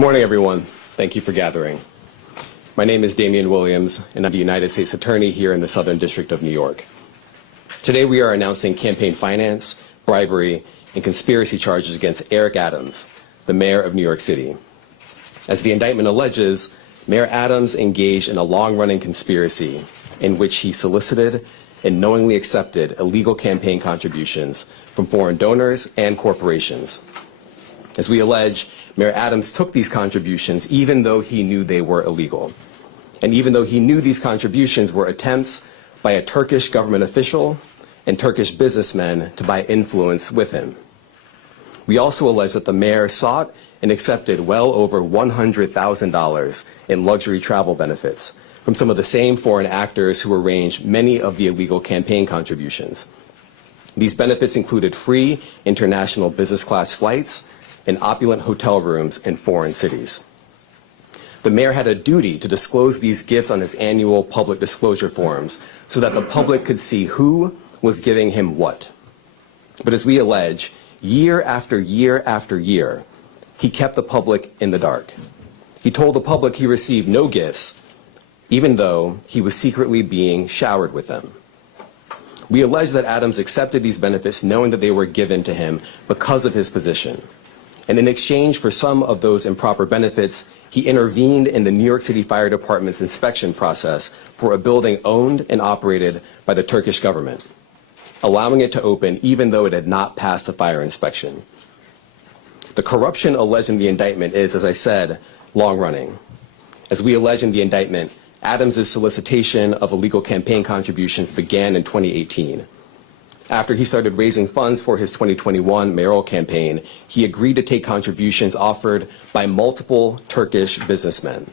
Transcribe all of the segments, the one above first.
Good morning, everyone. Thank you for gathering. My name is Damian Williams, and I'm the United States Attorney here in the Southern District of New York. Today, we are announcing campaign finance, bribery, and conspiracy charges against Eric Adams, the mayor of New York City. As the indictment alleges, Mayor Adams engaged in a long-running conspiracy in which he solicited and knowingly accepted illegal campaign contributions from foreign donors and corporations. As we allege, Mayor Adams took these contributions even though he knew they were illegal, and even though he knew these contributions were attempts by a Turkish government official and Turkish businessmen to buy influence with him. We also allege that the mayor sought and accepted well over $100,000 in luxury travel benefits from some of the same foreign actors who arranged many of the illegal campaign contributions. These benefits included free international business class flights and opulent hotel rooms in foreign cities. The mayor had a duty to disclose these gifts on his annual public disclosure forms so that the public could see who was giving him what. But as we allege, year after year after year, he kept the public in the dark. He told the public he received no gifts, even though he was secretly being showered with them. We allege that Adams accepted these benefits knowing that they were given to him because of his position. And in exchange for some of those improper benefits, he intervened in the New York City Fire Department's inspection process for a building owned and operated by the Turkish government, allowing it to open even though it had not passed the fire inspection. The corruption alleged in the indictment is, as I said, long-running. As we allege in the indictment, Adams' solicitation of illegal campaign contributions began in 2018. After he started raising funds for his 2021 mayoral campaign, he agreed to take contributions offered by multiple Turkish businessmen,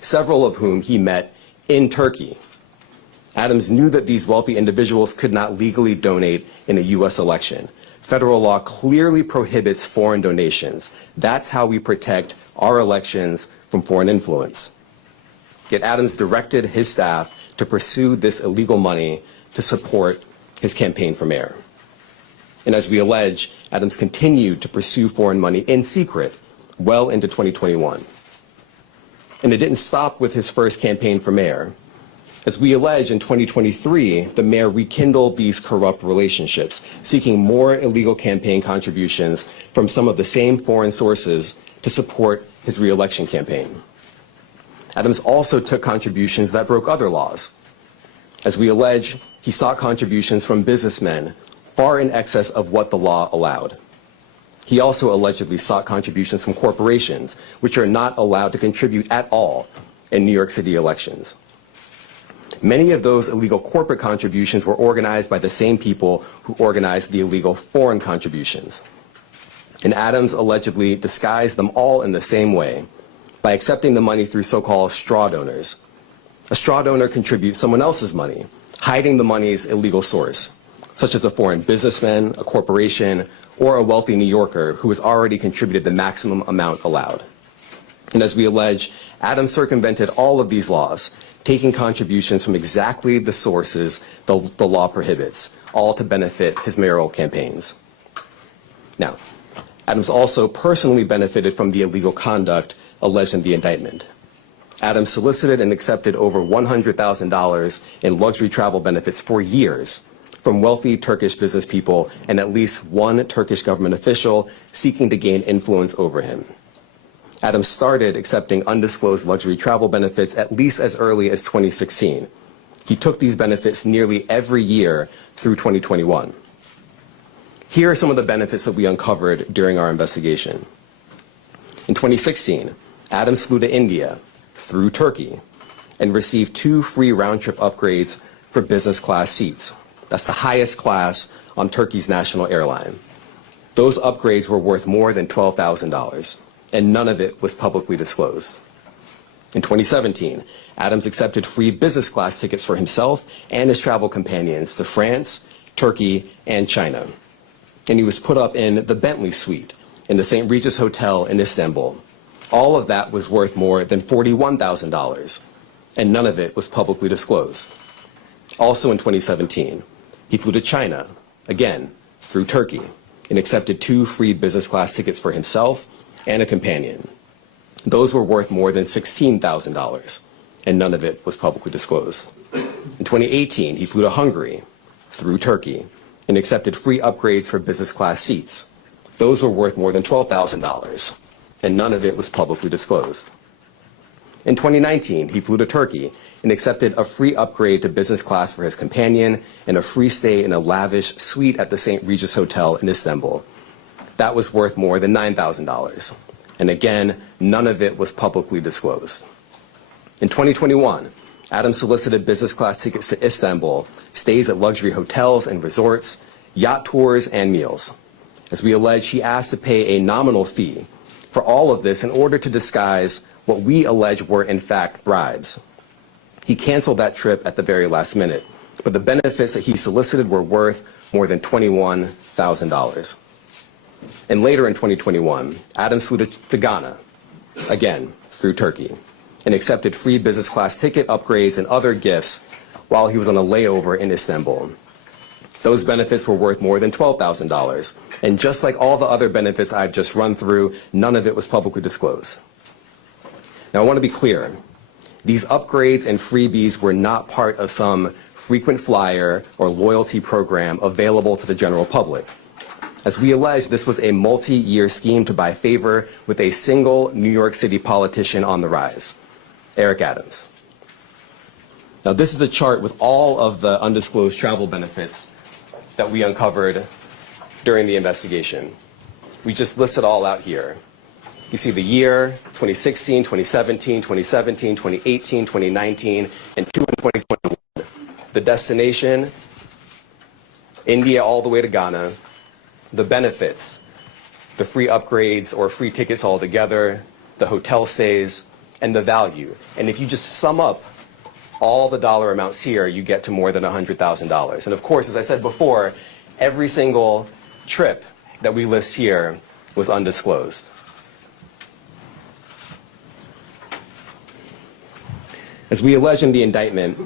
several of whom he met in Turkey. Adams knew that these wealthy individuals could not legally donate in a U.S. election. Federal law clearly prohibits foreign donations. That's how we protect our elections from foreign influence. Yet Adams directed his staff to pursue this illegal money to support his campaign for mayor. And as we allege, Adams continued to pursue foreign money in secret well into 2021. And it didn't stop with his first campaign for mayor. As we allege, in 2023, the mayor rekindled these corrupt relationships, seeking more illegal campaign contributions from some of the same foreign sources to support his re-election campaign. Adams also took contributions that broke other laws. As we allege, he sought contributions from businessmen far in excess of what the law allowed. He also allegedly sought contributions from corporations, which are not allowed to contribute at all in New York City elections. Many of those illegal corporate contributions were organized by the same people who organized the illegal foreign contributions. And Adams allegedly disguised them all in the same way by accepting the money through so-called straw donors. A straw donor contributes someone else's money, hiding the money's illegal source, such as a foreign businessman, a corporation, or a wealthy New Yorker who has already contributed the maximum amount allowed. And as we allege, Adams circumvented all of these laws, taking contributions from exactly the sources the law prohibits, all to benefit his mayoral campaigns. Now, Adams also personally benefited from the illegal conduct alleged in the indictment. Adams solicited and accepted over $100,000 in luxury travel benefits for years from wealthy Turkish business people and at least one Turkish government official seeking to gain influence over him. Adams started accepting undisclosed luxury travel benefits at least as early as 2016. He took these benefits nearly every year through 2021. Here are some of the benefits that we uncovered during our investigation. In 2016, Adams flew to India through Turkey and received 2 free round-trip upgrades for business class seats. That's the highest class on Turkey's national airline. Those upgrades were worth more than $12,000, and none of it was publicly disclosed. In 2017, Adams accepted free business class tickets for himself and his travel companions to France, Turkey, and China. And he was put up in the Bentley suite in the St. Regis Hotel in Istanbul. All of that was worth more than $41,000, and none of it was publicly disclosed. Also in 2017, he flew to China, again, through Turkey, and accepted 2 free business class tickets for himself and a companion. Those were worth more than $16,000, and none of it was publicly disclosed. In 2018, he flew to Hungary, through Turkey, and accepted free upgrades for business class seats. Those were worth more than $12,000, and none of it was publicly disclosed. In 2019, he flew to Turkey and accepted a free upgrade to business class for his companion and a free stay in a lavish suite at the St. Regis Hotel in Istanbul. That was worth more than $9,000. And again, none of it was publicly disclosed. In 2021, Adams solicited business class tickets to Istanbul, stays at luxury hotels and resorts, yacht tours, and meals. As we allege, he asked to pay a nominal fee for all of this in order to disguise what we allege were in fact bribes. He canceled that trip at the very last minute, but the benefits that he solicited were worth more than $21,000. And later in 2021, Adams flew to Ghana, again through Turkey, and accepted free business class ticket upgrades and other gifts while he was on a layover in Istanbul. Those benefits were worth more than $12,000. And just like all the other benefits I've just run through, none of it was publicly disclosed. Now, I want to be clear. These upgrades and freebies were not part of some frequent flyer or loyalty program available to the general public. As we allege, this was a multi-year scheme to buy favor with a single New York City politician on the rise, Eric Adams. Now, this is a chart with all of the undisclosed travel benefits that we uncovered during the investigation. We just list it all out here. You see the year, 2016, 2017, 2017, 2018, 2019, and 2021. The destination, India all the way to Ghana. The benefits, the free upgrades or free tickets altogether, the hotel stays, and the value. And if you just sum up all the dollar amounts here, you get to more than $100,000. And of course, as I said before, every single trip that we list here was undisclosed. As we allege in the indictment,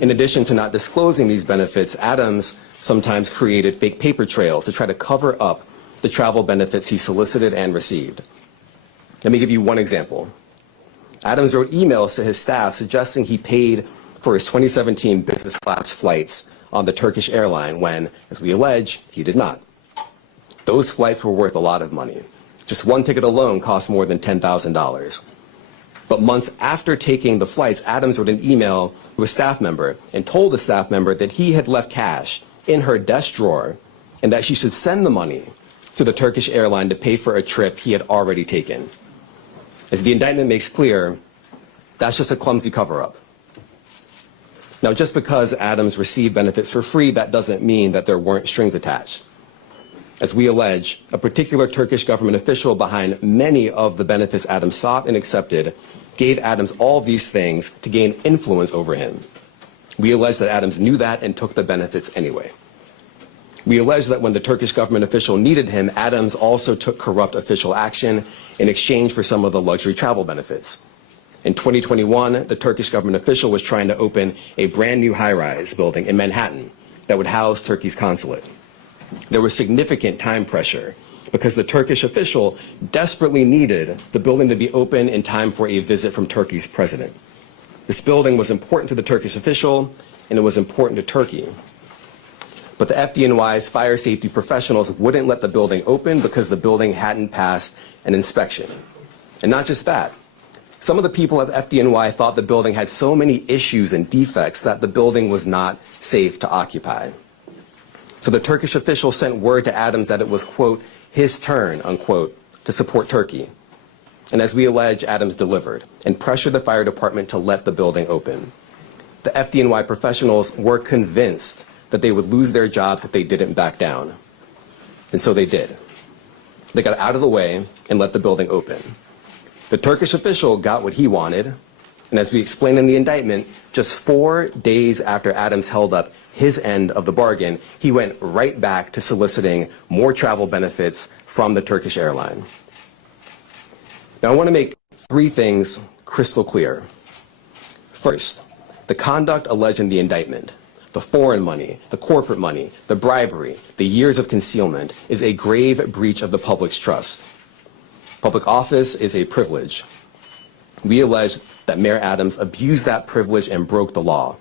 in addition to not disclosing these benefits, Adams sometimes created fake paper trails to try to cover up the travel benefits he solicited and received. Let me give you one example. Adams wrote emails to his staff suggesting he paid for his 2017 business class flights on the Turkish airline when, as we allege, he did not. Those flights were worth a lot of money. Just one ticket alone cost more than $10,000. But months after taking the flights, Adams wrote an email to a staff member and told the staff member that he had left cash in her desk drawer and that she should send the money to the Turkish airline to pay for a trip he had already taken. As the indictment makes clear, that's just a clumsy cover-up. Now, just because Adams received benefits for free, that doesn't mean that there weren't strings attached. As we allege, a particular Turkish government official behind many of the benefits Adams sought and accepted gave Adams all these things to gain influence over him. We allege that Adams knew that and took the benefits anyway. We allege that when the Turkish government official needed him, Adams also took corrupt official action in exchange for some of the luxury travel benefits. In 2021, the Turkish government official was trying to open a brand new high-rise building in Manhattan that would house Turkey's consulate. There was significant time pressure because the Turkish official desperately needed the building to be open in time for a visit from Turkey's president. This building was important to the Turkish official, and it was important to Turkey. But the FDNY's fire safety professionals wouldn't let the building open because the building hadn't passed an inspection. And not just that. Some of the people at the FDNY thought the building had so many issues and defects that the building was not safe to occupy. So the Turkish official sent word to Adams that it was, quote, his turn, unquote, to support Turkey. And as we allege, Adams delivered and pressured the fire department to let the building open. The FDNY professionals were convinced that they would lose their jobs if they didn't back down. And so they did. They got out of the way and let the building open. The Turkish official got what he wanted, and as we explained in the indictment, just 4 days after Adams held up his end of the bargain, he went right back to soliciting more travel benefits from the Turkish airline. Now, I want to make 3 things crystal clear. First, the conduct alleged in the indictment, the foreign money, the corporate money, the bribery, the years of concealment, is a grave breach of the public's trust. Public office is a privilege, We allege that Mayor Adams abused that privilege and broke the law.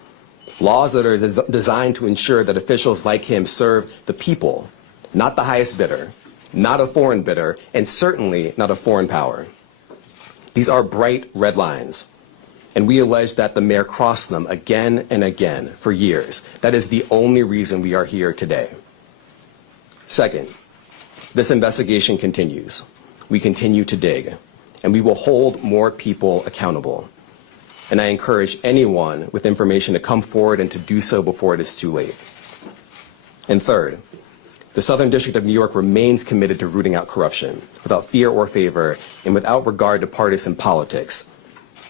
Laws that are designed to ensure that officials like him serve the people, not the highest bidder, not a foreign bidder, and certainly not a foreign power. These are bright red lines, and we allege that the mayor crossed them again and again for years. That is the only reason we are here today. Second, this investigation continues. We continue to dig, and we will hold more people accountable. And I encourage anyone with information to come forward and to do so before it is too late. And third, the Southern District of New York remains committed to rooting out corruption without fear or favor and without regard to partisan politics.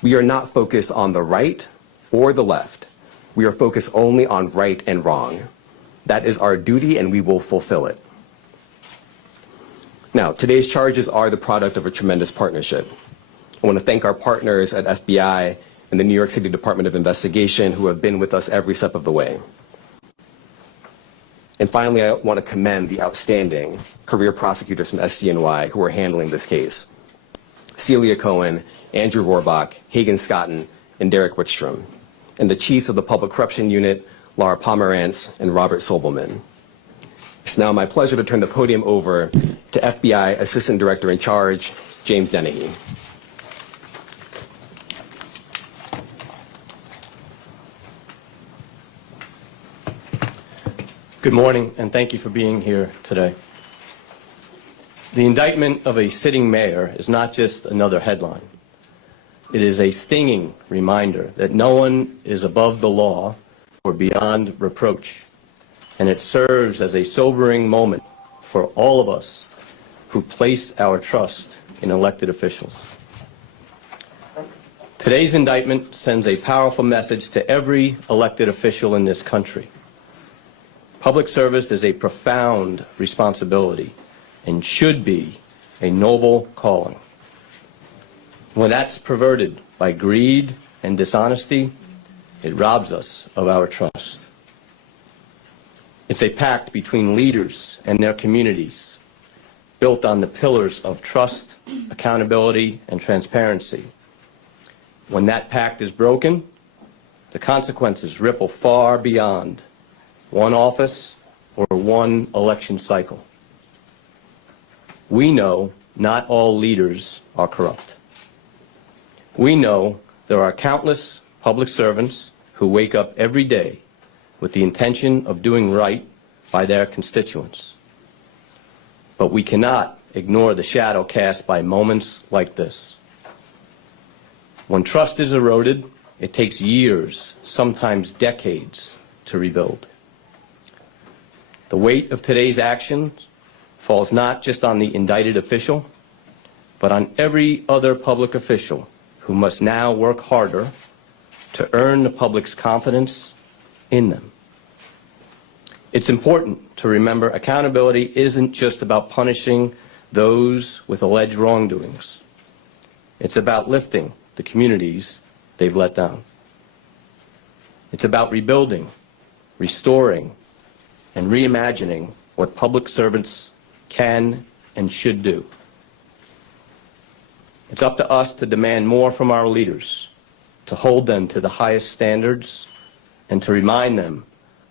We are not focused on the right or the left. We are focused only on right and wrong. That is our duty, and we will fulfill it. Now, today's charges are the product of a tremendous partnership. I want to thank our partners at FBI and the New York City Department of Investigation who have been with us every step of the way. And finally, I want to commend the outstanding career prosecutors from SDNY who are handling this case. Celia Cohen, Andrew Rohrbach, Hagen Scotton, and Derek Wickstrom, and the chiefs of the Public Corruption Unit, Laura Pomerantz and Robert Sobelman. It's now my pleasure to turn the podium over to FBI Assistant Director in Charge, James Dennehy. Good morning, and thank you for being here today. The indictment of a sitting mayor is not just another headline. It is a stinging reminder that no one is above the law or beyond reproach, and it serves as a sobering moment for all of us who place our trust in elected officials. Today's indictment sends a powerful message to every elected official in this country. Public service is a profound responsibility and should be a noble calling. When that's perverted by greed and dishonesty, it robs us of our trust. It's a pact between leaders and their communities, built on the pillars of trust, accountability, and transparency. When that pact is broken, the consequences ripple far beyond one office or one election cycle. We know not all leaders are corrupt. We know there are countless public servants who wake up every day with the intention of doing right by their constituents. But we cannot ignore the shadow cast by moments like this. When trust is eroded, it takes years, sometimes decades, to rebuild. The weight of today's actions falls not just on the indicted official, but on every other public official who must now work harder to earn the public's confidence in them. It's important to remember accountability isn't just about punishing those with alleged wrongdoings. It's about lifting the communities they've let down. It's about rebuilding, restoring, and reimagining what public servants can and should do. It's up to us to demand more from our leaders, to hold them to the highest standards, and to remind them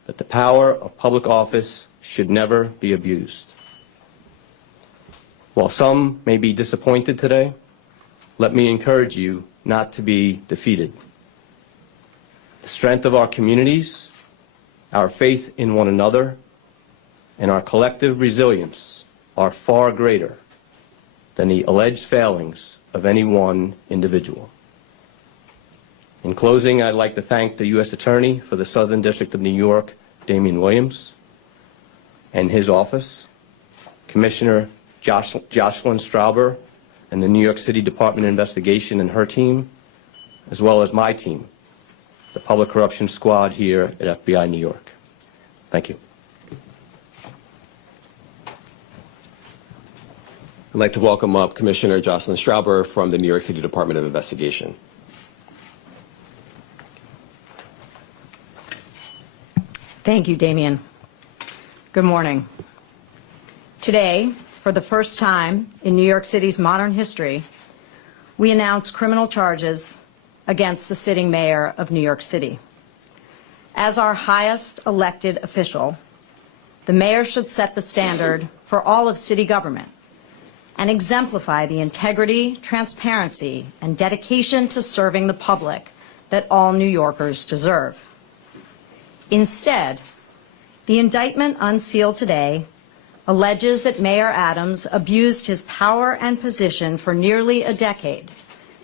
that the power of public office should never be abused. While some may be disappointed today, let me encourage you not to be defeated. The strength of our communities, our faith in one another, and our collective resilience are far greater than the alleged failings of any one individual. In closing, I'd like to thank the U.S. Attorney for the Southern District of New York, Damian Williams, and his office, Commissioner Jocelyn Strauber, and the New York City Department of Investigation and her team, as well as my team, the Public Corruption Squad here at FBI New York. Thank you. I'd like to welcome up Commissioner Jocelyn Strauber from the New York City Department of Investigation. Thank you, Damian. Good morning. Today, for the first time in New York City's modern history, we announce criminal charges against the sitting mayor of New York City. As our highest elected official, the mayor should set the standard for all of city government and exemplify the integrity, transparency, and dedication to serving the public that all New Yorkers deserve. Instead, the indictment unsealed today alleges that Mayor Adams abused his power and position for nearly a decade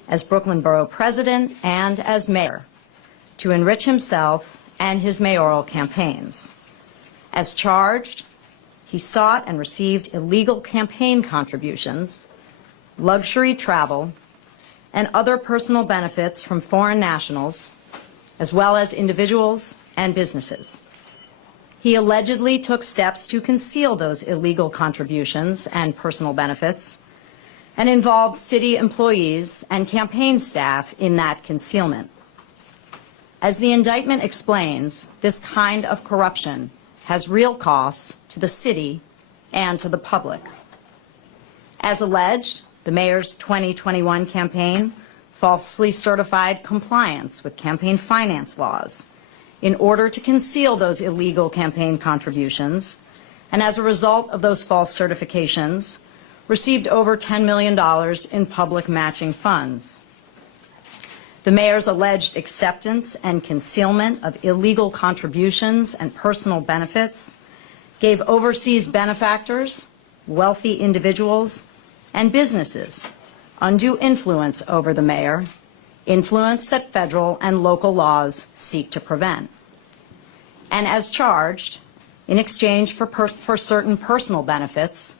as Brooklyn Borough President and as mayor to enrich himself and his mayoral campaigns. As charged, he sought and received illegal campaign contributions, luxury travel, and other personal benefits from foreign nationals, as well as individuals and businesses. He allegedly took steps to conceal those illegal contributions and personal benefits and involved city employees and campaign staff in that concealment. As the indictment explains, this kind of corruption has real costs to the city and to the public. As alleged, the mayor's 2021 campaign falsely certified compliance with campaign finance laws in order to conceal those illegal campaign contributions, and as a result of those false certifications, received over $10 million in public matching funds. The mayor's alleged acceptance and concealment of illegal contributions and personal benefits gave overseas benefactors, wealthy individuals, and businesses undue influence over the mayor, influence that federal and local laws seek to prevent. And as charged, in exchange for certain personal benefits,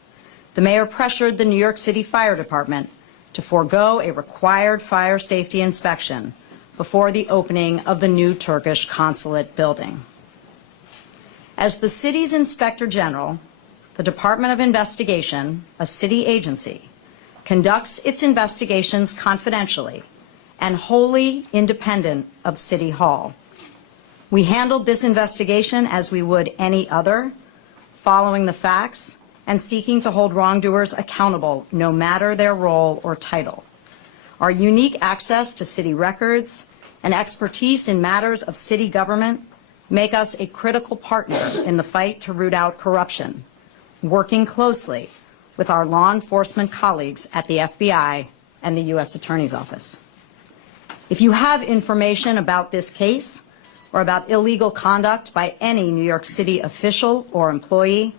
the mayor pressured the New York City Fire Department to forego a required fire safety inspection before the opening of the new Turkish consulate building. As the city's Inspector General, the Department of Investigation, a city agency, conducts its investigations confidentially and wholly independent of City Hall. We handled this investigation as we would any other, following the facts and seeking to hold wrongdoers accountable no matter their role or title. Our unique access to city records and expertise in matters of city government make us a critical partner in the fight to root out corruption, working closely with our law enforcement colleagues at the FBI and the U.S. Attorney's Office. If you have information about this case or about illegal conduct by any New York City official or employee,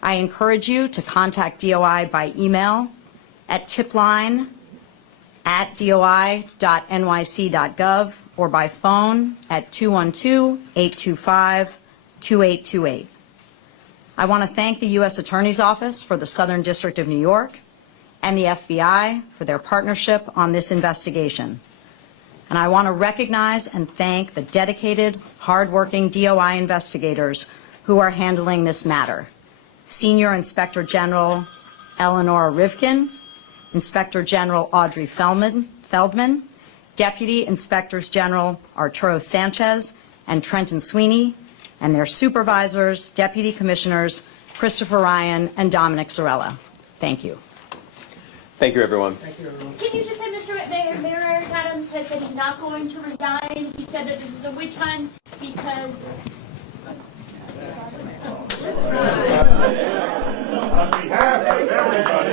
I encourage you to contact DOI by email at tipline@doi.nyc.gov or by phone at 212-825-2828. I want to thank the U.S. Attorney's Office for the Southern District of New York and the FBI for their partnership on this investigation. And I want to recognize and thank the dedicated, hardworking DOI investigators who are handling this matter. Senior Inspector General Eleanor Rivkin, Inspector General Audrey Feldman, Deputy Inspectors General Arturo Sanchez and Trenton Sweeney, and their supervisors, Deputy Commissioners Christopher Ryan and Dominic Zarella. Thank you. Thank you, everyone. Can you just say, Mr. Mayor, Mayor Eric Adams has said he's not going to resign. He said that this is a witch hunt because... On behalf of everybody,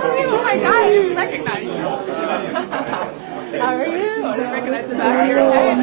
Oh my God, I recognize you. How are you? I recognize the back of your head.